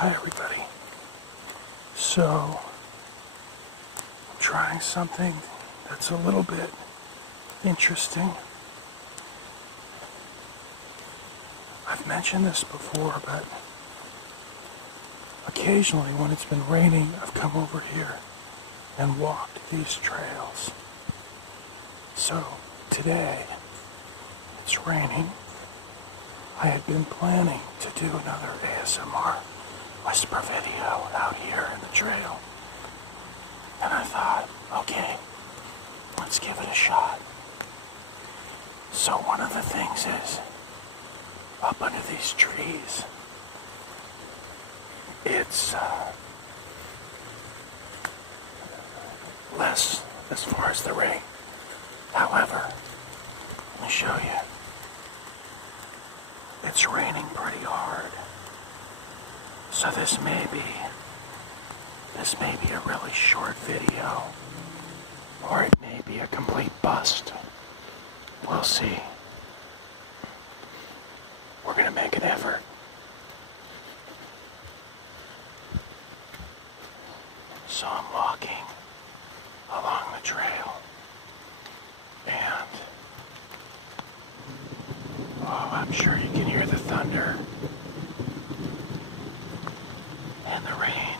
Hi everybody. So, I'm trying something that's a little bit interesting. I've mentioned this before, but occasionally when it's been raining, I've come over here and walked these trails. So, today, it's raining. I had been planning to do another ASMR whisper video out here in the trail. And I thought, okay, let's give it a shot. So one of the things is, up under these trees, it's less as far as the rain. However, let me show you. It's raining pretty hard. So this may be a really short video, or it may be a complete bust. We'll see. We're gonna make an effort. So I'm walking along the trail, and I'm sure you can hear the thunder and the rain.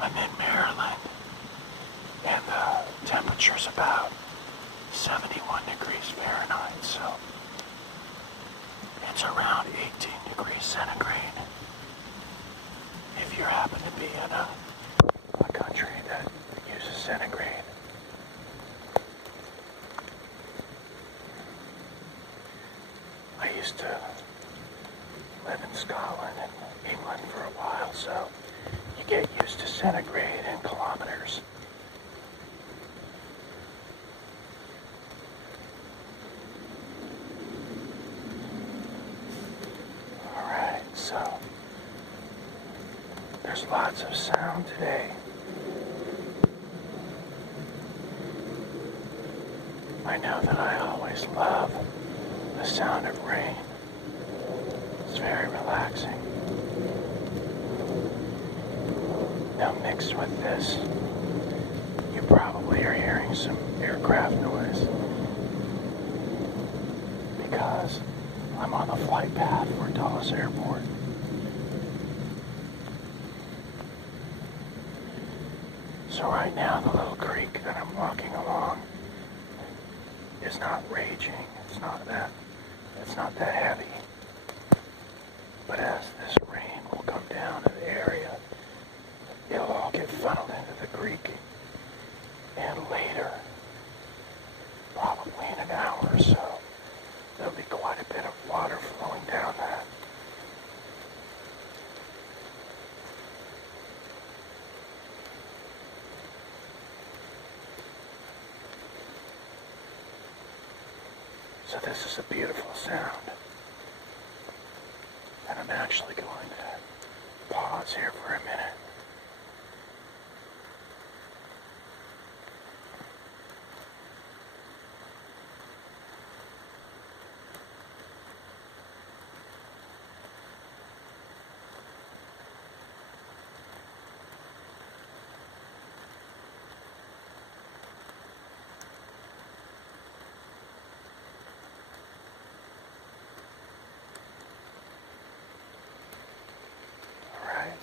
I'm in Maryland, and the temperature's about 71 degrees Fahrenheit, so it's around 18 degrees centigrade. If you happen to be in a country that uses centigrade. I used to live in Scotland and England for a while, so you get used to centigrade in kilometers. Alright, so there's lots of sound today. I know that I always love the sound of rain. It's very relaxing. Now mixed with this, you probably are hearing some aircraft noise because I'm on the flight path for Dulles Airport. So right now the little creek that I'm walking along is not raging. It's not that heavy. But as this rain will come down in the area, it'll all get funneled into the creek. And later, probably in an hour or so, there'll be quite a bit of water flowing down that. So this is a beautiful sound. And I'm actually going to pause here for a minute.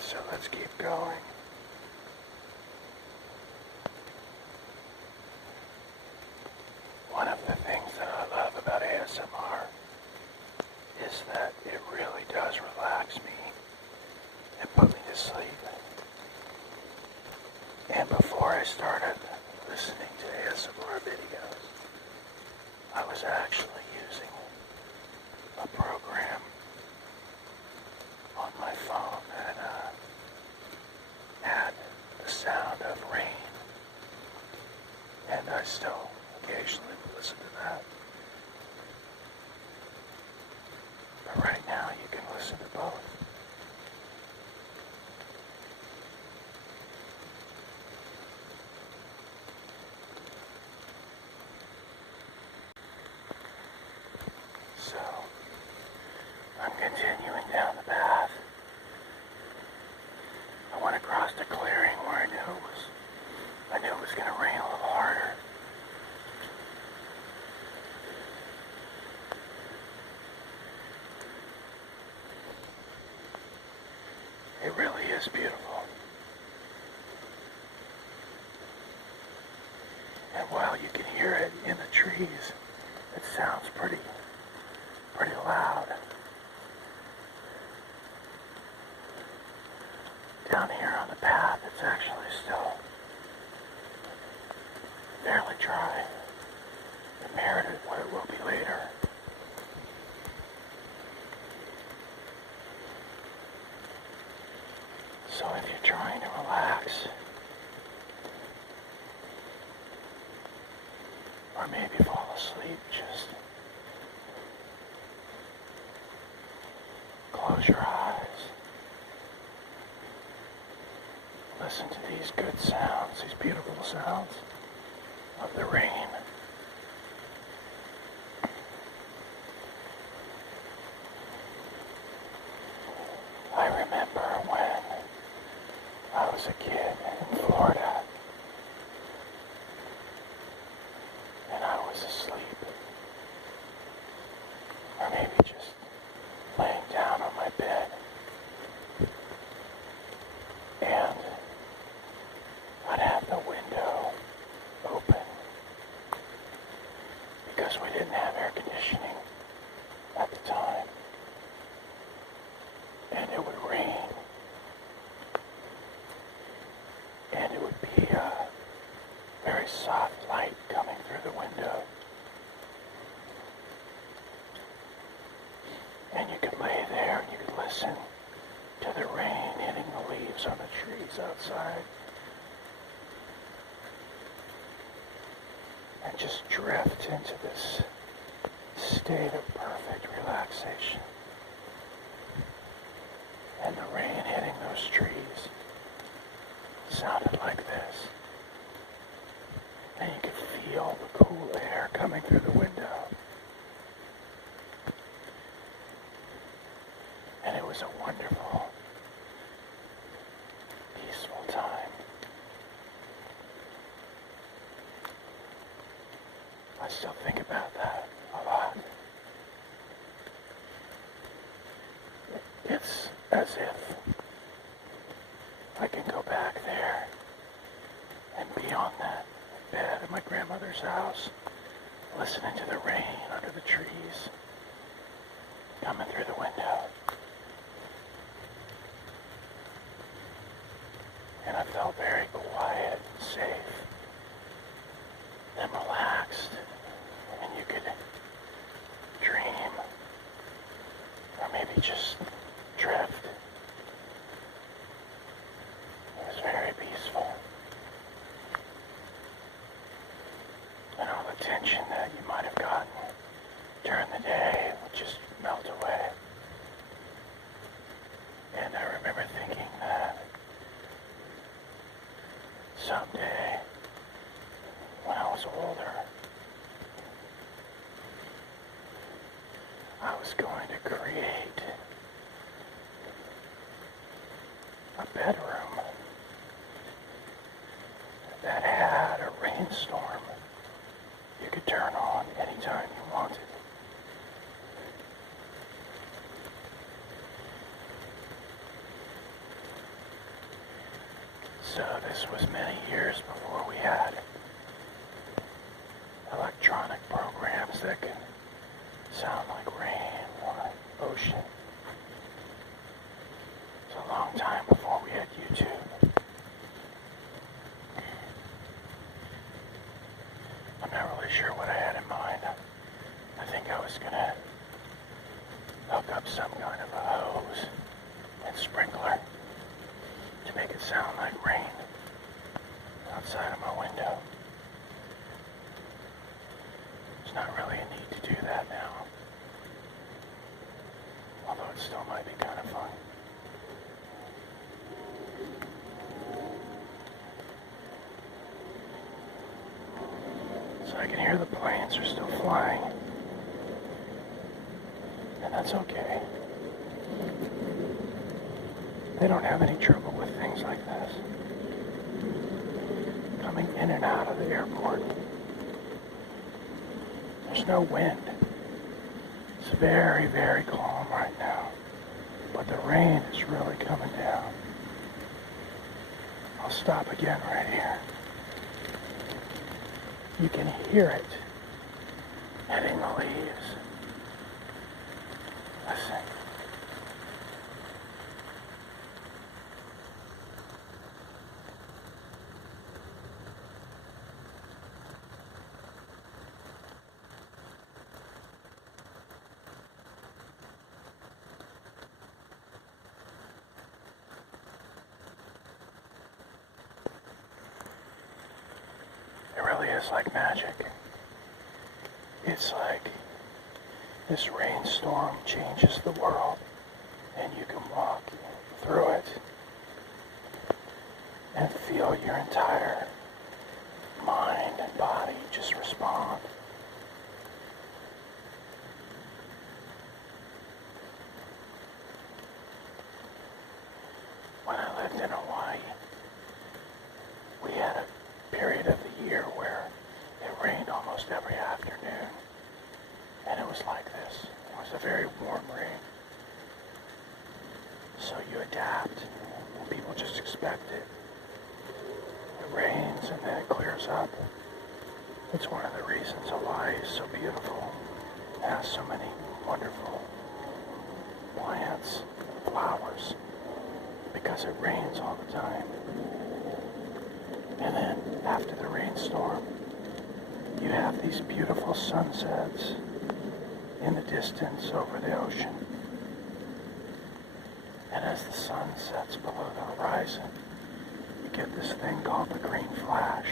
So let's keep going. One of the things that I love about ASMR is that it really does relax me and put me to sleep. And before I started listening to ASMR videos, I was actually using a program on my phone that had the sound of rain, and I still occasionally listen to that. But right now you can listen to both. beautiful. And while you can hear it in the trees, it sounds pretty loud. Down here on the path, it's actually still fairly dry compared to what it will be later. So if you're trying to relax, or maybe fall asleep, just close your eyes. Listen to these good sounds, these beautiful sounds of the rain. I remember when I was a kid in Florida and I was asleep, or maybe just laying down on my bed, and I'd have the window open because we didn't have air conditioning at the time, and it would rain, and it would be a very soft light coming through the window, and you could lay there and you could listen to the rain hitting the leaves on the trees outside, and just drift into this state of perfect relaxation. And the rain hitting those trees sounded like this. And you could feel the cool air coming through the window. And it was a wonderful, peaceful time. I still think about that a lot. It's as if I can go back there and be on that bed at my grandmother's house, listening to the rain under the trees coming through the window. And I felt very quiet and safe and relaxed, and you could dream, or maybe just drift. It was very peaceful. And all the tension that you might have gotten during the day would just melt away. And I remember thinking that someday, when I was older, I was going to create a bedroom that had a rainstorm you could turn on anytime you wanted. So this was many years before we had electronic programs that could sound like rain or ocean. It's a long time before we had YouTube. I'm not really sure what I had in mind. I think I was gonna hook up some kind of a hose and sprinkler to make it sound like rain outside of my window. There's not really a need to do that now, although it still might be kind of fun. So I can hear the planes are still flying, and that's okay. They don't have any trouble with things like this, coming in and out of the airport. There's no wind. It's very, very calm right now, but the rain is really coming down. I'll stop again right here. You can hear it hitting the leaves. Listen. It really is like magic. It's like this rainstorm changes the world, and you can walk through it and feel your entire mind and body just respond. When I lived in Hawaii, we had a period of the year where it rained almost every afternoon. And it was like this. It was a very warm rain. So you adapt, and people just expect it. It rains and then it clears up. It's one of the reasons Hawaii is so beautiful. It has so many wonderful plants, flowers, because it rains all the time. And then after the rainstorm, you have these beautiful sunsets in the distance over the ocean. And as the sun sets below the horizon, you get this thing called the green flash,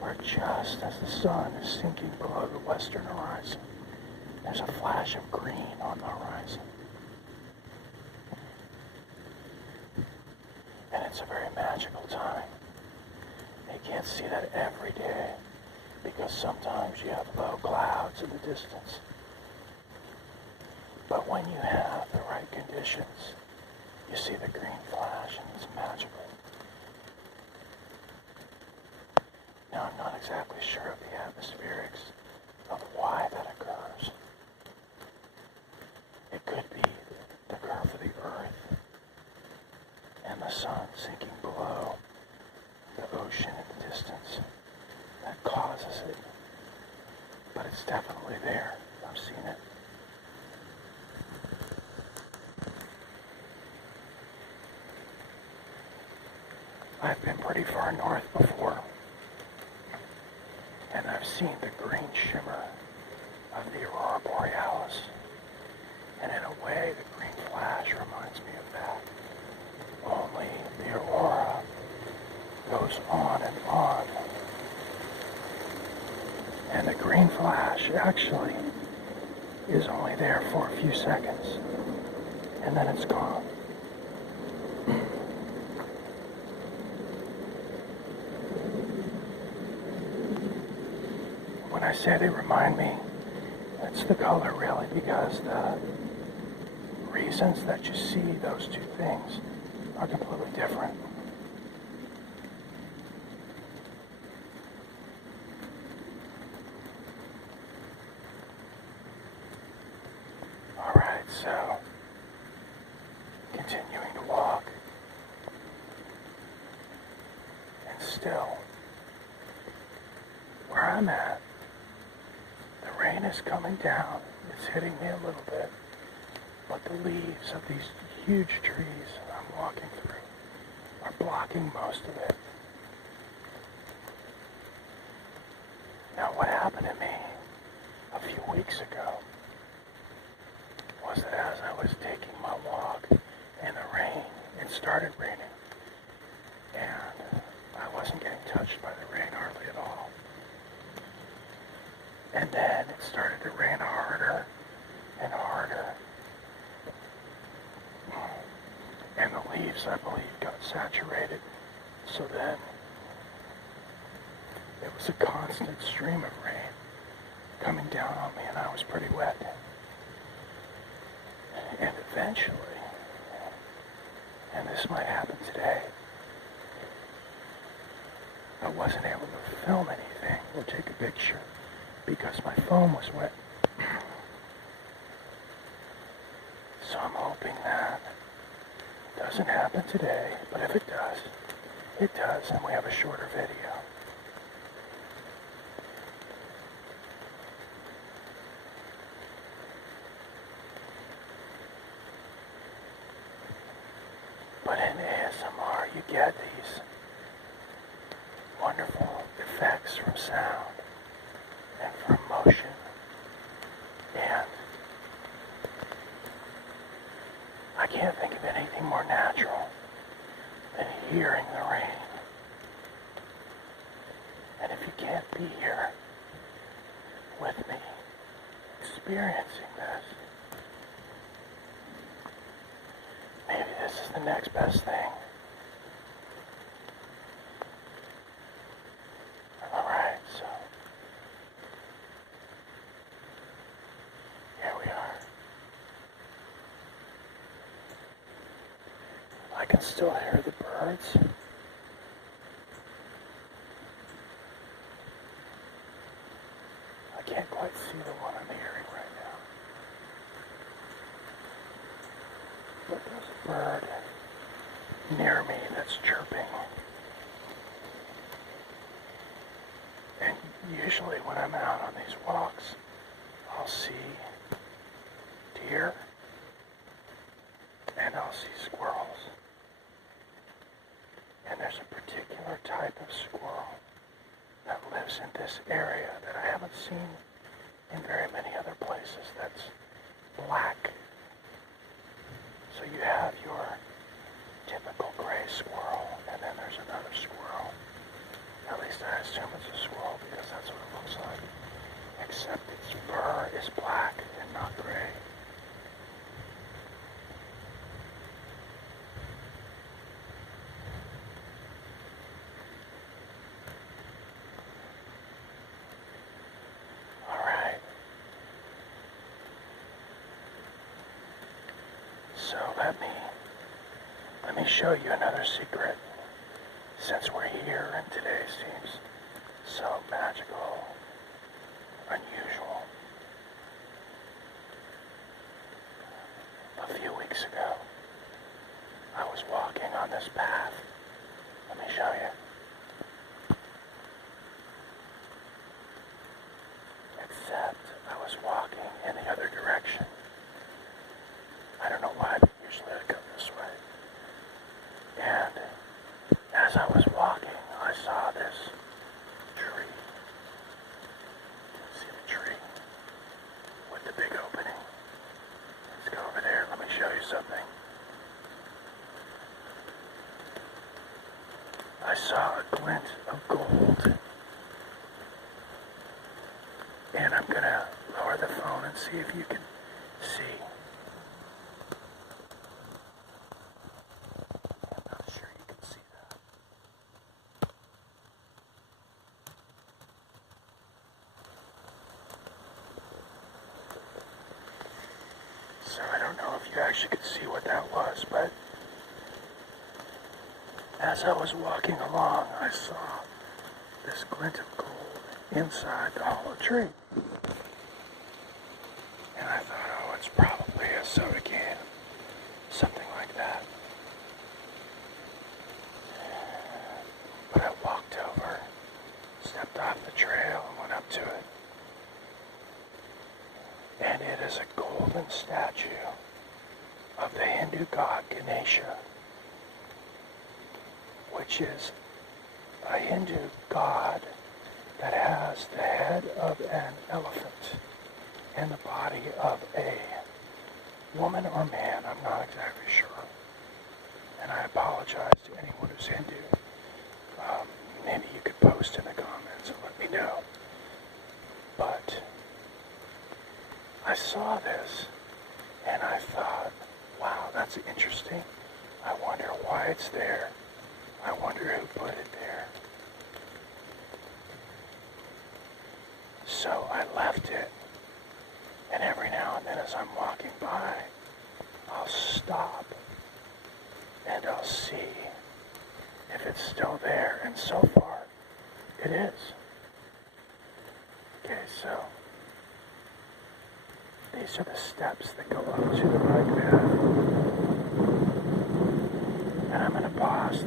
where just as the sun is sinking below the western horizon, there's a flash of green on the horizon. And it's a very magical time. You can't see that every day, because sometimes you have low clouds in the distance. But when you have the right conditions, you see the green flash, and it's magical. Now, I'm not exactly sure of the atmospherics of why that occurs. It could be the curve of the earth and the sun sinking below the ocean in the distance that causes it. But it's definitely there. I've seen it. I've been pretty far north before, and I've seen the green shimmer of the aurora borealis. And in a way, the green flash reminds me of that. Only the aurora goes on and on. And the green flash actually is only there for a few seconds, and then it's gone. When I say they remind me, it's the color really, because the reasons that you see those two things are completely different. Alright, so continuing to walk, and still, where I'm at, the rain is coming down. It's hitting me a little bit, but the leaves of these huge trees I'm walking through are blocking most of it. Now, what happened to me a few weeks ago was that as I was taking my walk in the rain, it started raining, and I wasn't getting touched by the rain hardly at all. And then it started to rain harder and harder. And the leaves, I believe, got saturated. So then it was a constant stream of rain coming down on me, and I was pretty wet. And eventually, and this might happen today, I wasn't able to film anything or take a picture because my phone was wet. So I'm hoping that it doesn't happen today, but if it does, It does, and we have a shorter video. But in ASMR, you get these wonderful effects from sound and from motion. And I can't think of anything more natural than hearing the rain. And if you can't be here with me, experiencing this, maybe this is the next best thing. Alright, so here we are. I can still hear the birds. I can't quite see the one I'm hearing right now. But there's a bird near me that's chirping. And usually when I'm out on these walks, I'll see deer and I'll see squirrels. And there's a particular type of squirrel that lives in this area that I haven't seen in very many other places that's black. So you have your typical gray squirrel, and then there's another squirrel. At least I assume it's a squirrel because that's what it looks like. Except its fur is black and not gray. So let me show you another secret, since we're here and today seems so magical, unusual. A few weeks ago, I was walking on this path. Let me show you. Except I was walking in the other direction. I don't know why, but usually I go this way. And as I was walking, I saw this tree. See the tree with the big opening? Let's go over there. Let me show you something. I saw a glint of gold. And I'm going to lower the phone and see if you can see. So I don't know if you actually could see what that was, but as I was walking along, I saw this glint of gold inside the hollow tree. And I thought, oh, it's probably a soda can, something like that. But I walked over, stepped off the trail, and went up to it. And it is a golden statue of the Hindu god Ganesha, which is a Hindu god that has the head of an elephant and the body of a woman or man, I'm not exactly sure. And I apologize to anyone who's Hindu. Maybe you could post in the comments and let me know. But I saw this, and I thought, wow, that's interesting. I wonder why it's there. I wonder who put it there. So I left it, and every now and then as I'm walking by, I'll stop, and I'll see if it's still there, and so far, it is. Okay, so these are the steps that go up to the bike path. And I'm gonna pause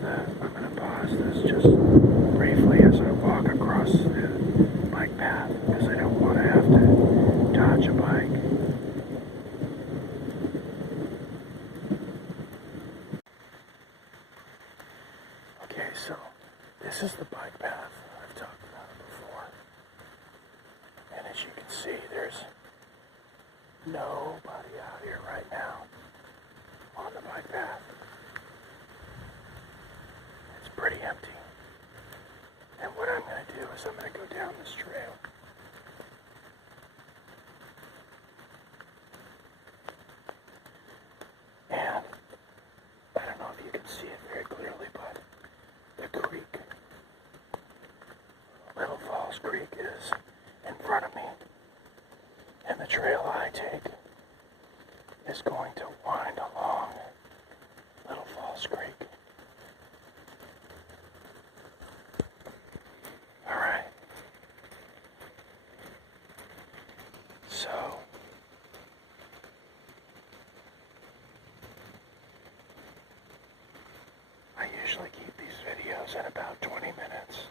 pause this just briefly as I walk across the bike path because I don't want to have to dodge a bike. Okay, so this is the bike path I've talked about before. And as you can see, there's nobody out here right now on the bike path. It's pretty empty. And what I'm going to do is I'm going to go down this trail. And I don't know if you can see it very clearly, but the creek, Little Falls Creek, is in front of me. And the trail I take is going to wind along Little Falls Creek. Alright. So, I usually keep these videos at about 20 minutes,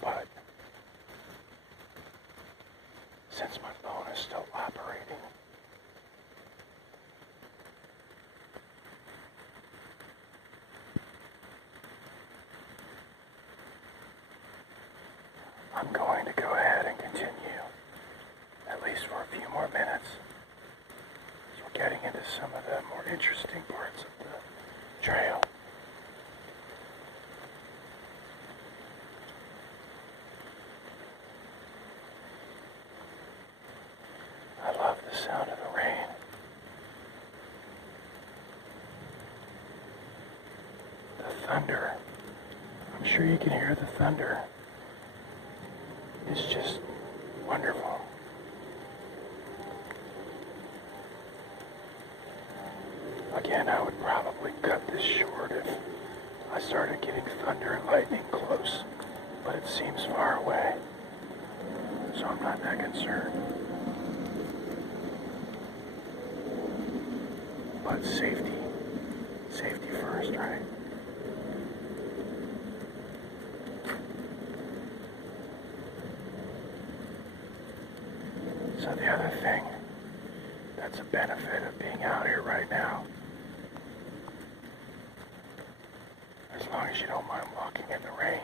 but since my phone is still operating, I'm going to go ahead and continue, at least for a few more minutes. So we're getting into some of the more interesting parts of the trail. I love the sound of the rain. The thunder. I'm sure you can hear the thunder. It's just wonderful. Again, I would probably cut this short if I started getting thunder and lightning close, but it seems far away, so I'm not that concerned. But safety first, right? So the other thing that's a benefit of being out here right now, as long as you don't mind walking in the rain,